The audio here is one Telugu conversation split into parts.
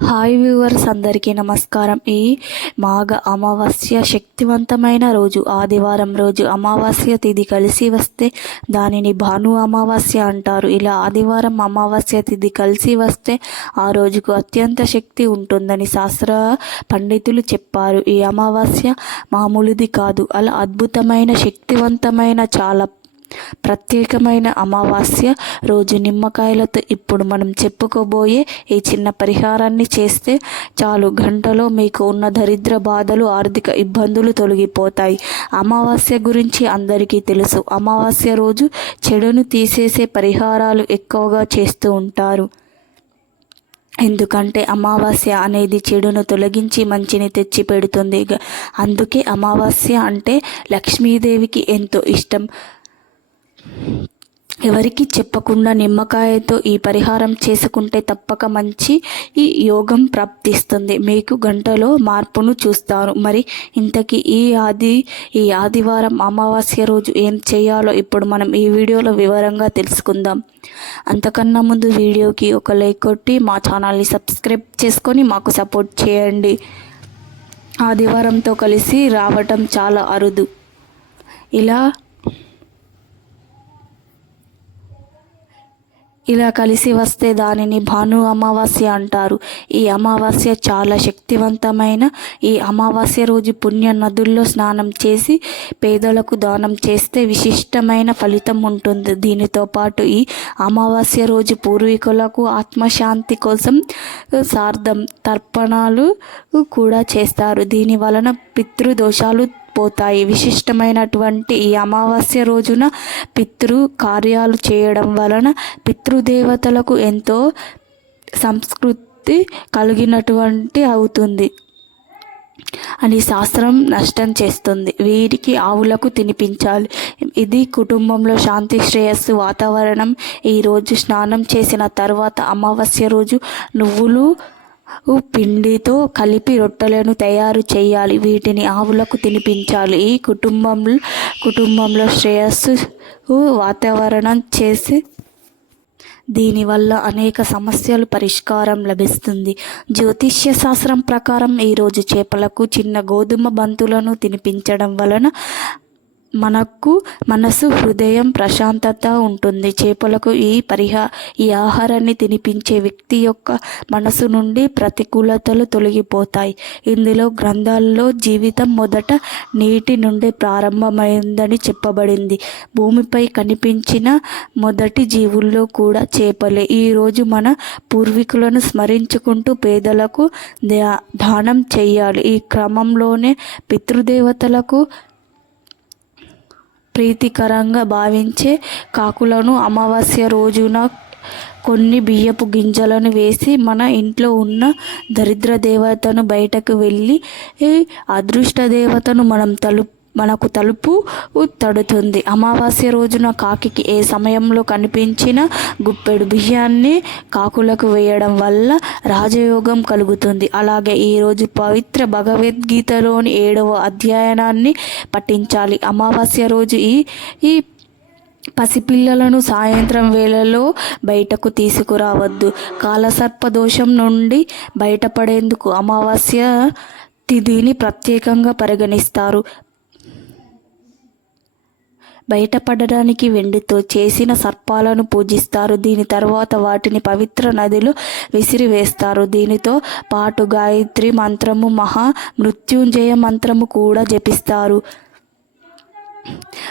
హాయ్ వ్యూవర్స్ అందరికీ నమస్కారం. ఈ మాఘ అమావాస్య శక్తివంతమైన రోజు. ఆదివారం రోజు అమావాస్య తిథి కలిసి వస్తే దానిని భాను అమావాస్య అంటారు. ఇలా ఆదివారం అమావాస్య తిథి కలిసి వస్తే ఆ రోజుకు అత్యంత శక్తి ఉంటుందని శాస్త్ర పండితులు చెప్పారు. ఈ అమావాస్య మామూలుది కాదు. అలా అద్భుతమైన శక్తివంతమైన చాలా ప్రత్యేకమైన అమావాస్య రోజు నిమ్మకాయలతో ఇప్పుడు మనం చెప్పుకోబోయే ఈ చిన్న పరిహారాన్ని చేస్తే చాలు గంటలో మీకు ఉన్న దరిద్ర బాధలు ఆర్థిక ఇబ్బందులు తొలగిపోతాయి. అమావాస్య గురించి అందరికీ తెలుసు. అమావాస్య రోజు చెడును తీసేసే పరిహారాలు ఎక్కువగా చేస్తూ ఉంటారు. ఎందుకంటే అమావాస్య అనేది చెడును తొలగించి మంచిని తెచ్చి పెడుతుంది అందుకే అమావాస్య అంటే లక్ష్మీదేవికి ఎంతో ఇష్టం. ఎవరికి చెప్పకుండా నిమ్మకాయతో ఈ పరిహారం చేసుకుంటే తప్పక మంచి ఈ యోగం ప్రాప్తిస్తుంది. మీకు గంటలో మార్పును చూస్తారు. మరి ఇంతకీ ఈ ఆది ఈ ఆదివారం అమావాస్య రోజు ఏం చేయాలో ఇప్పుడు మనం ఈ వీడియోలో వివరంగా తెలుసుకుందాం. అంతకన్నా ముందు వీడియోకి ఒక లైక్ కొట్టి మా ఛానల్ని సబ్స్క్రైబ్ చేసుకొని మాకు సపోర్ట్ చేయండి. ఆదివారంతో కలిసి రావటం చాలా అరుదు. ఇలా ఇలా కలిసి వస్తే దానిని భాను అమావాస్య అంటారు. ఈ అమావాస్య చాలా శక్తివంతమైన ఈ అమావాస్య రోజు పుణ్య నదుల్లో స్నానం చేసి పేదలకు దానం చేస్తే విశిష్టమైన ఫలితం ఉంటుంది. దీనితో పాటు ఈ అమావాస్య రోజు పూర్వీకులకు ఆత్మశాంతి కోసం సార్థం తర్పణాలు కూడా చేస్తారు. దీని వలన పితృదోషాలు పోతాయి విశిష్టమైనటువంటి ఈ అమావాస్య రోజున పితృ కార్యాలు చేయడం వలన పితృదేవతలకు ఎంతో సంస్కృతి కలిగినటువంటి అవుతుంది. అని శాస్త్రం నష్టం చేస్తుంది. వీరికి ఆవులకు తినిపించాలి. ఇది కుటుంబంలో శాంతి శ్రేయస్సు వాతావరణం. ఈరోజు స్నానం చేసిన తర్వాత అమావాస్య రోజు నువ్వులు పిండితో కలిపి రొట్టెలను తయారు చేయాలి. వీటిని ఆవులకు తినిపించాలి. ఈ కుటుంబంలో కుటుంబంలో శ్రేయస్సు వాతావరణం చేసి దీనివల్ల అనేక సమస్యలు పరిష్కారం లభిస్తుంది. జ్యోతిష్య శాస్త్రం ప్రకారం ఈరోజు చేపలకు చిన్న గోధుమ బంతులను తినిపించడం వలన మనకు మనసు హృదయం ప్రశాంతత ఉంటుంది. చేపలకు ఈ పరిహా ఈ ఆహారాన్ని తినిపించే వ్యక్తి యొక్క మనసు నుండి ప్రతికూలతలు తొలగిపోతాయి. ఇందులో గ్రంథాల్లో జీవితం మొదట నీటి నుండి ప్రారంభమైందని చెప్పబడింది. భూమిపై కనిపించిన మొదటి జీవుల్లో కూడా చేపలే. ఈరోజు మన పూర్వీకులను స్మరించుకుంటూ పేదలకు దానం చేయాలి. ఈ క్రమంలోనే పితృదేవతలకు ప్రీతికరంగా భావించే కాకులను అమావాస్య రోజున కొన్ని బియ్యపు గింజలను వేసి మన ఇంట్లో ఉన్న దరిద్ర దేవతను బయటకు వెళ్ళి అదృష్ట దేవతను మనం తలుపు మనకు తలుపు తడుతుంది. అమావాస్య రోజున కాకికి ఏ సమయంలో కనిపించిన గుప్పెడు బియ్యాన్ని కాకులకు వేయడం వల్ల రాజయోగం కలుగుతుంది. అలాగే ఈరోజు పవిత్ర భగవద్గీతలోని ఏడవ అధ్యయనాన్ని పఠించాలి. అమావాస్య రోజు ఈ ఈ పసిపిల్లలను సాయంత్రం వేళలో బయటకు తీసుకురావద్దు. కాలసర్ప దోషం నుండి బయటపడేందుకు అమావాస్య తిథిని ప్రత్యేకంగా పరిగణిస్తారు. బయటపడడానికి వెండితో చేసిన సర్పాలను పూజిస్తారు. దీని తర్వాత వాటిని పవిత్ర నదిలో విసిరివేస్తారు. దీనితో పాటు గాయత్రి మంత్రము మహా మృత్యుంజయ మంత్రము కూడా జపిస్తారు.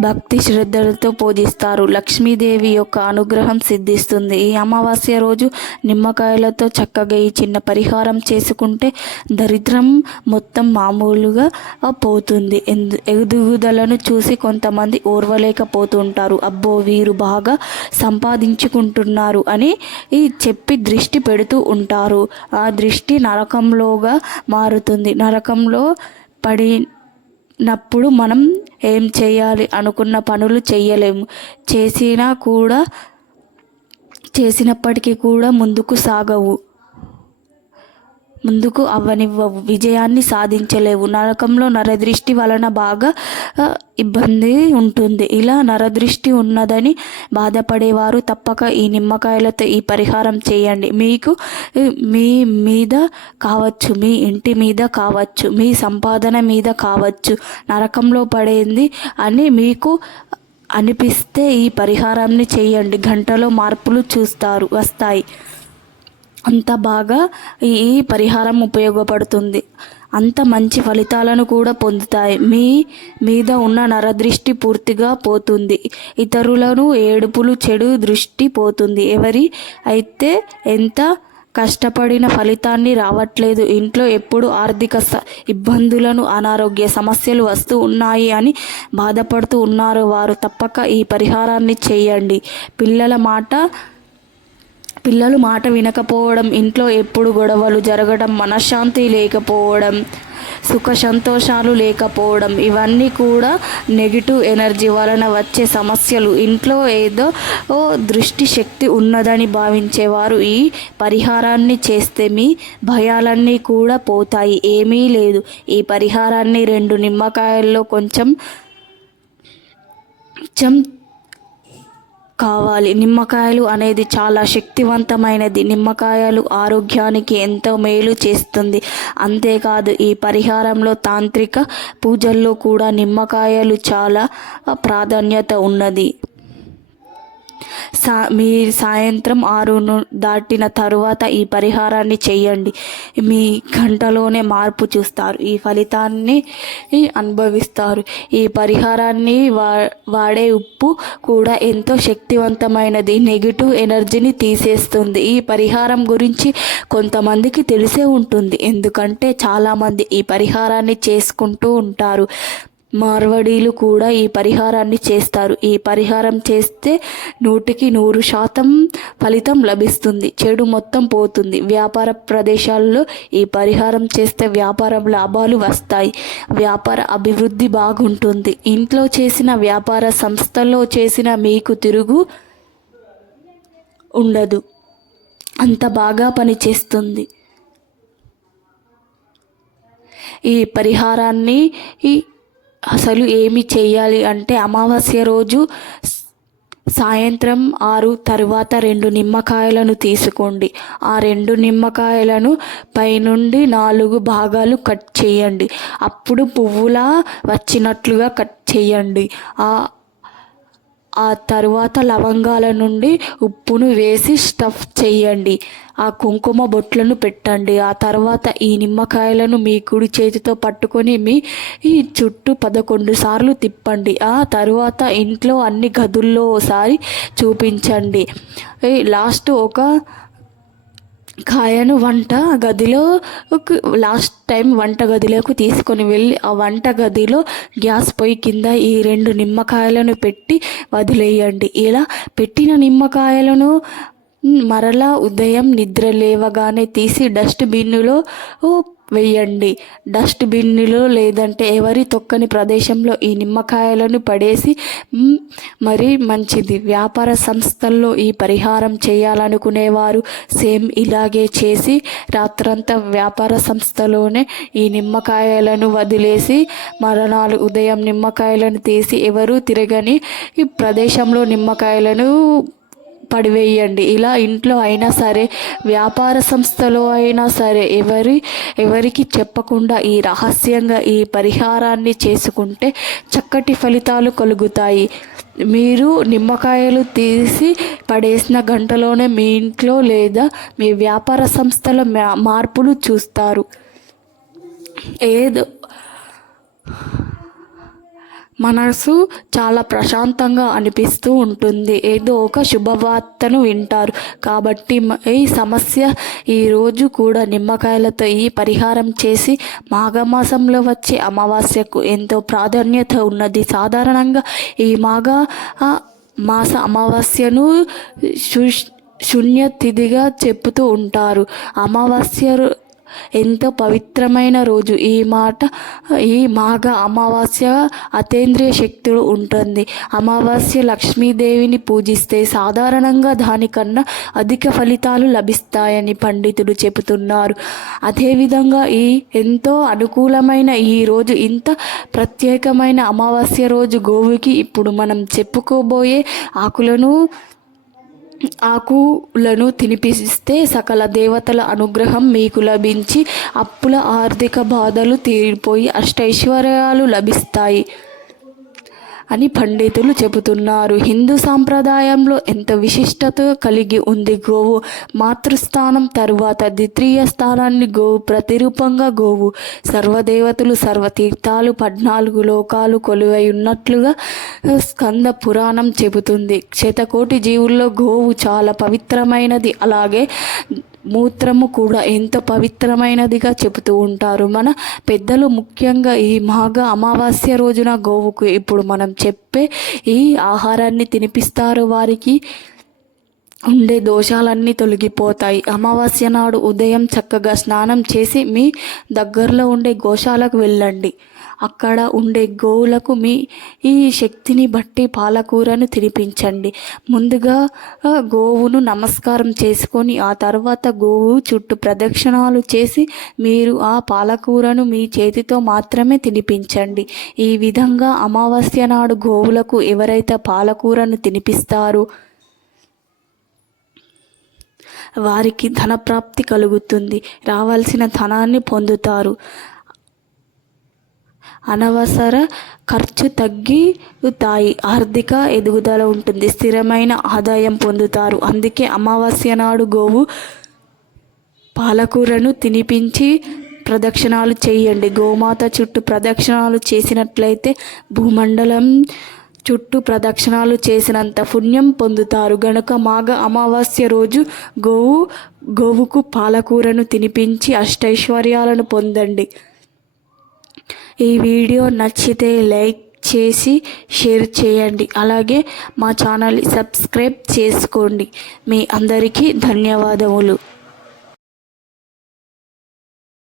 భక్తి శ్రద్ధలతో పూజిస్తారు. లక్ష్మీదేవి యొక్క అనుగ్రహం సిద్ధిస్తుంది. ఈ అమావాస్య రోజు నిమ్మకాయలతో చక్కగా ఈ చిన్న పరిహారం చేసుకుంటే దరిద్రం మొత్తం మామూలుగా పోతుంది. ఎదుగుదలను చూసి కొంతమంది ఓర్వలేకపోతుంటారు. అబ్బో వీరు బాగా సంపాదించుకుంటున్నారు అని చెప్పి దృష్టి పెడుతూ ఉంటారు. ఆ దృష్టి నరకంలోగా మారుతుంది. నరకంలో పడి నప్పుడు మనం ఏం చేయాలి? అనుకున్న పనులు చేయలేము. చేసినా కూడా చేసినప్పటికీ కూడా ముందుకు సాగవు. ముందుకు అవ్వనివ్వవు. విజయాన్ని సాధించలేవు. నరకంలో నరదృష్టి వలన బాగా ఇబ్బంది ఉంటుంది. ఇలా నరదృష్టి ఉన్నదని బాధపడేవారు తప్పక. ఈ నిమ్మకాయలతో ఈ పరిహారం చేయండి. మీకు మీ మీద కావచ్చు మీ ఇంటి మీద కావచ్చు మీ సంపాదన మీద కావచ్చు. నరకంలో పడేది అని మీకు అనిపిస్తే ఈ పరిహారాన్ని చేయండి. గంటలో మార్పులు చూస్తారు వస్తాయి. అంత బాగా ఈ పరిహారం ఉపయోగపడుతుంది. అంత మంచి ఫలితాలను కూడా పొందుతాయి. మీ మీద ఉన్న నరదృష్టి పూర్తిగా పోతుంది. ఇతరులను ఏడుపులు చెడు దృష్టి పోతుంది. ఎవరి అయితే ఎంత కష్టపడిన ఫలితాన్ని రావట్లేదు ఇంట్లో ఎప్పుడు ఆర్థిక స ఇబ్బందులను అనారోగ్య సమస్యలు వస్తూ ఉన్నాయి అని బాధపడుతూ ఉన్నారు వారు తప్పక ఈ పరిహారాన్ని చేయండి. పిల్లల మాట పిల్లలు మాట వినకపోవడం ఇంట్లో ఎప్పుడు గొడవలు జరగడం మనశ్శాంతి లేకపోవడం సుఖ సంతోషాలు లేకపోవడం ఇవన్నీ కూడా నెగిటివ్ ఎనర్జీ వలన వచ్చే సమస్యలు. ఇంట్లో ఏదో ఓ దృష్టి శక్తి ఉన్నదని భావించేవారు. ఈ పరిహారాన్ని చేస్తే మీ భయాలన్నీ కూడా పోతాయి. ఏమీ లేదు. ఈ పరిహారాన్ని రెండు నిమ్మకాయల్లో కొంచెం కొంచెం కావాలి. నిమ్మకాయలు అనేది చాలా శక్తివంతమైనది. నిమ్మకాయలు ఆరోగ్యానికి ఎంతో మేలు చేస్తుంది. అంతేకాదు ఈ పరిహారంలో తాంత్రిక పూజల్లో కూడా నిమ్మకాయలు చాలా ప్రాధాన్యత ఉన్నది. సా మీ సాయంత్రం ఆరు ను- దాటిన తరువాత ఈ పరిహారాన్ని చేయండి. మీ గంటలోనే మార్పు చూస్తారు. ఈ ఫలితాన్ని అనుభవిస్తారు. ఈ పరిహారాన్ని వా వాడే ఉప్పు కూడా ఎంతో శక్తివంతమైనది. నెగిటివ్ ఎనర్జీని తీసేస్తుంది. ఈ పరిహారం గురించి కొంతమందికి తెలిసే ఉంటుంది. ఎందుకంటే చాలామంది ఈ పరిహారాన్ని చేసుకుంటూ ఉంటారు. మార్వడీలు కూడా ఈ పరిహారాన్ని చేస్తారు. ఈ పరిహారం చేస్తే నూటికి నూరు శాతం ఫలితం లభిస్తుంది. చెడు మొత్తం పోతుంది. వ్యాపార ప్రదేశాల్లో ఈ పరిహారం చేస్తే వ్యాపారం లాభాలు వస్తాయి. వ్యాపార అభివృద్ధి బాగుంటుంది. ఇంట్లో చేసిన వ్యాపార సంస్థల్లో చేసిన మీకు తిరుగు ఉండదు. అంత బాగా పనిచేస్తుంది. ఈ పరిహారాన్ని ఈ అసలు ఏమి చేయాలి అంటే అమావాస్య రోజు సాయంత్రం ఆరు తరువాత రెండు నిమ్మకాయలను తీసుకోండి. ఆ రెండు నిమ్మకాయలను పైనుండి నాలుగు భాగాలు కట్ చేయండి. అప్పుడు పువ్వులా వచ్చినట్లుగా కట్ చేయండి. ఆ ఆ తరువాత లవంగాల నుండి ఉప్పును వేసి స్టఫ్ చేయండి. ఆ కుంకుమ బొట్లను పెట్టండి. ఆ తర్వాత ఈ నిమ్మకాయలను మీ కుడి చేతితో పట్టుకొని మీ ఈ చుట్టూ పదకొండు సార్లు తిప్పండి. ఆ తర్వాత ఇంట్లో అన్ని గదుల్లో ఒకసారి చూపించండి. లాస్ట్ ఒక కాయను వంట గదిలో లాస్ట్ టైం వంట గదిలోకి తీసుకొని వెళ్ళి ఆ వంట గదిలో గ్యాస్ పొయ్యి కింద ఈ రెండు నిమ్మకాయలను పెట్టి వదిలేయండి. ఇలా పెట్టిన నిమ్మకాయలను మరలా ఉదయం నిద్ర లేవగానే తీసి డస్ట్ బిన్నులో వేయండి. డస్ట్ బిన్నులో లేదంటే ఎవరి తొక్కని ప్రదేశంలో ఈ నిమ్మకాయలను పడేసి మరి మరీ మంచిది. వ్యాపార సంస్థల్లో ఈ పరిహారం చేయాలనుకునేవారు సేమ్ ఇలాగే చేసి రాత్రంతా వ్యాపార సంస్థలోనే ఈ నిమ్మకాయలను వదిలేసి మరణాలు ఉదయం నిమ్మకాయలను తీసి ఎవరు తిరగని ఈ ప్రదేశంలో నిమ్మకాయలను పడివేయండి. ఇలా ఇంట్లో అయినా సరే వ్యాపార సంస్థలో అయినా సరే ఎవరి ఎవరికి చెప్పకుండా ఈ రహస్యంగా ఈ పరిహారాన్ని చేసుకుంటే చక్కటి ఫలితాలు కలుగుతాయి. మీరు నిమ్మకాయలు తీసి పడేసిన గంటలోనే మీ ఇంట్లో లేదా మీ వ్యాపార సంస్థలో మార్పులు చూస్తారు. ఏదో మనసు చాలా ప్రశాంతంగా అనిపిస్తూ ఉంటుంది. ఏదో ఒక శుభవార్తను వింటారు. కాబట్టి ఈ సమస్య ఈరోజు కూడా నిమ్మకాయలతో ఈ పరిహారం చేసి మాఘమాసంలో వచ్చే అమావాస్యకు ఎంతో ప్రాధాన్యత ఉన్నది. సాధారణంగా ఈ మాఘ మాస అమావాస్యను శూన్యతిథిగా చెప్పుతూ ఉంటారు. అమావాస్య ఎంతో పవిత్రమైన రోజు. ఈ మాట ఈ మాఘ అమావాస్య అతేంద్రియ శక్తులు ఉంటుంది. అమావాస్య లక్ష్మీదేవిని పూజిస్తే సాధారణంగా దానికన్నా అధిక ఫలితాలు లభిస్తాయని పండితులు చెబుతున్నారు. అదేవిధంగా ఈ ఎంతో అనుకూలమైన ఈ రోజు ఇంత ప్రత్యేకమైన అమావాస్య రోజు గోవుకి ఇప్పుడు మనం చెప్పుకోబోయే ఆకులను ఆకులను తినిపిస్తే సకల దేవతల అనుగ్రహం మీకు లభించి అప్పుల ఆర్థిక బాధలు తీరిపోయి అష్టైశ్వర్యాలు లభిస్తాయి. అని పండితులు చెబుతున్నారు. హిందూ సాంప్రదాయంలో ఎంత విశిష్టత కలిగి ఉంది గోవు? మాతృస్థానం తరువాత ద్వితీయ స్థానాన్ని గోవు ప్రతిరూపంగా గోవు. సర్వదేవతలు సర్వతీర్థాలు పద్నాలుగు లోకాలు కొలువై ఉన్నట్లుగా స్కంద పురాణం చెబుతుంది. శతకోటి జీవుల్లో గోవు చాలా పవిత్రమైనది. అలాగే మూత్రము కూడా ఎంత పవిత్రమైనదిగా చెబుతూ ఉంటారు. మన పెద్దలు ముఖ్యంగా ఈ మాఘ అమావాస్య రోజున గోవుకు ఇప్పుడు మనం చెప్పే ఈ ఆహారాన్ని తినిపిస్తారు. వారికి ఉండే దోషాలన్నీ తొలగిపోతాయి. అమావాస్య నాడు ఉదయం చక్కగా స్నానం చేసి మీ దగ్గరలో ఉండే గోశాలకు వెళ్ళండి. అక్కడ ఉండే గోవులకు మీ ఈ శక్తిని బట్టి పాలకూరను తినిపించండి. ముందుగా గోవును నమస్కారం చేసుకొని ఆ తర్వాత గోవు చుట్టూ ప్రదక్షిణాలు చేసి మీరు ఆ పాలకూరను మీ చేతితో మాత్రమే తినిపించండి. ఈ విధంగా అమావాస్య నాడు గోవులకు ఎవరైతే పాలకూరను తినిపిస్తారో వారికి ధనప్రాప్తి కలుగుతుంది. రావాల్సిన ధనాన్ని పొందుతారు. అనవసర ఖర్చు తగ్గుతాయి. ఆర్థిక ఎదుగుదల ఉంటుంది. స్థిరమైన ఆదాయం పొందుతారు. అందుకే అమావాస్య నాడు గోవు పాలకూరను తినిపించి ప్రదక్షిణాలు చేయండి. గోమాత చుట్టూ ప్రదక్షిణాలు చేసినట్లయితే భూమండలం చుట్టూ ప్రదక్షిణాలు చేసినంత పుణ్యం పొందుతారు. గనుక మాఘ అమావాస్య రోజు గోవు గోవుకు పాలకూరను తినిపించి అష్టైశ్వర్యాలను పొందండి. ఈ వీడియో నచ్చితే లైక్ చేసి షేర్ చేయండి. అలాగే మా ఛానల్ సబ్స్క్రైబ్ చేసుకోండి. మీ అందరికీ ధన్యవాదములు.